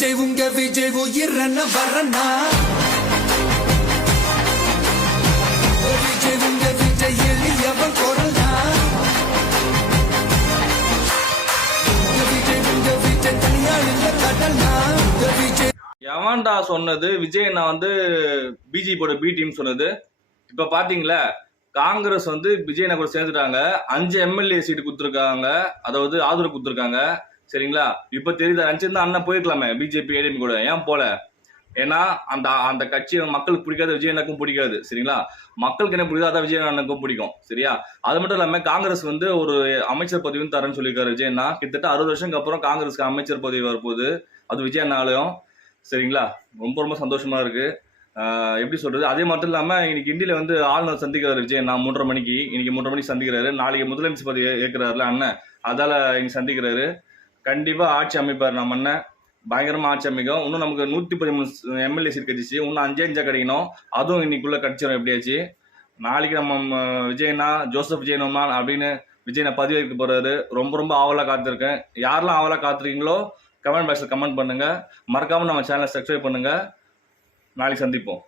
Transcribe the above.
விஜய் உங்க விஜய் உயிரன வரனா விஜய் உங்க விஜய் எளியவன் குரல்னா விஜய் உங்க விஜய் தனியாள் இல்ல கடல்னா விஜய் எவன்டா சொன்னது விஜய் நான் வந்து பிஜேபியோட பி டீம் சொன்னது. இப்ப பாத்தீங்களா காங்கிரஸ் வந்து விஜய் கூட சேர்ந்துட்டாங்க. 5 எம்எல்ஏ சீட்டு கொடுத்துருக்காங்க, அதாவது ஆதரவு கொடுத்துருக்காங்க. சரிங்களா? இப்ப தெரியுதா? நினைச்சிருந்தா அண்ணன் போயிருக்கலாமே பிஜேபி ஏடிஎம் கூட, ஏன் போல? ஏன்னா அந்த அந்த கட்சி மக்களுக்கு பிடிக்காது, விஜய் அண்ணனுக்கும் பிடிக்காது. சரிங்களா? மக்களுக்கு என்ன பிடிக்காது அதான் விஜய் அண்ணனுக்கும் பிடிக்கும். சரியா? அது மட்டும் இல்லாம காங்கிரஸ் வந்து ஒரு அமைச்சர் பதவியும் தரேன்னு சொல்லியிருக்காரு விஜய் அண்ணா. கிட்டத்தட்ட 60 வருஷத்துக்கு அப்புறம் காங்கிரஸ்க்கு அமைச்சர் பதவி வரப்போகுது, அது விஜய் அண்ணாலையும். சரிங்களா? ரொம்ப ரொம்ப சந்தோஷமா இருக்கு. எப்படி சொல்றது? அதே மட்டும் இல்லாம இன்னைக்கு இந்தியில வந்து ஆளுநர் சந்திக்கிறாரு விஜய் அண்ணா 3:30 மணிக்கு. இன்னைக்கு 3:30 மணிக்கு சந்திக்கிறாரு. நாளைக்கு முதலமைச்சர் பதவி ஏற்கிறாருல அண்ணன், அதால இன்னைக்கு சந்திக்கிறாரு. கண்டிப்பா ஆட்சி அமைப்பார் நம்ம அண்ணன், பயங்கரமா ஆட்சி அமைக்கும். இன்னும் நமக்கு 113 எம்எல்ஏ சீட் கிடைச்சிச்சு, இன்னும் 5 கிடைக்கணும். அதுவும் இன்னைக்குள்ள கிடைச்சிடும் எப்படியாச்சு. நாளைக்கு நம்ம விஜயண்ணா ஜோசப் விஜயநோமான் அப்படின்னு விஜயண்ணா பதவி ஏற்க போறாரு. ரொம்ப ரொம்ப ஆவலா காத்திருக்கேன். யாரெல்லாம் ஆவலா காத்திருக்கீங்களோ கமெண்ட் பாக்ஸ்ல கமெண்ட் பண்ணுங்க. மறக்காம நம்ம சேனலை சப்ஸ்கிரைப் பண்ணுங்க. நாளைக்கு சந்திப்போம்.